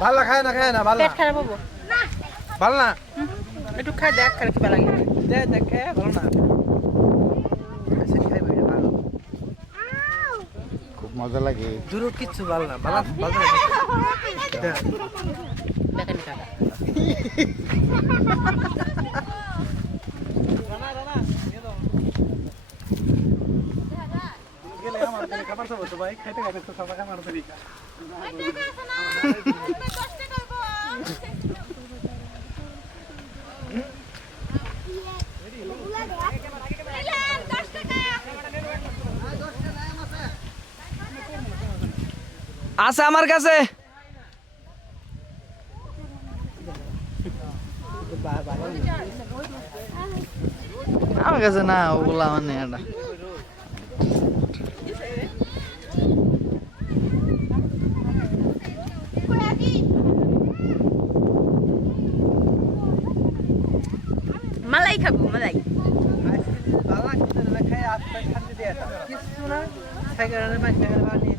ভালো না খায় না খায় না ভালো না পেট খারাপ হব? ভালো না একটু খাই দেখ খারাপ কি লাগে। দে দেখে ভালো। না খুব মজা লাগে। দূর কিচ্ছু ভালো না ভালো ভালো না দেখেন গেলে আমার দিনে খাবার খাইতে খাইতে তো আছে আমার কাছে। আমার কাছে না ওগুলা মানে এটা মালাই খাব মালাই। লাগছে না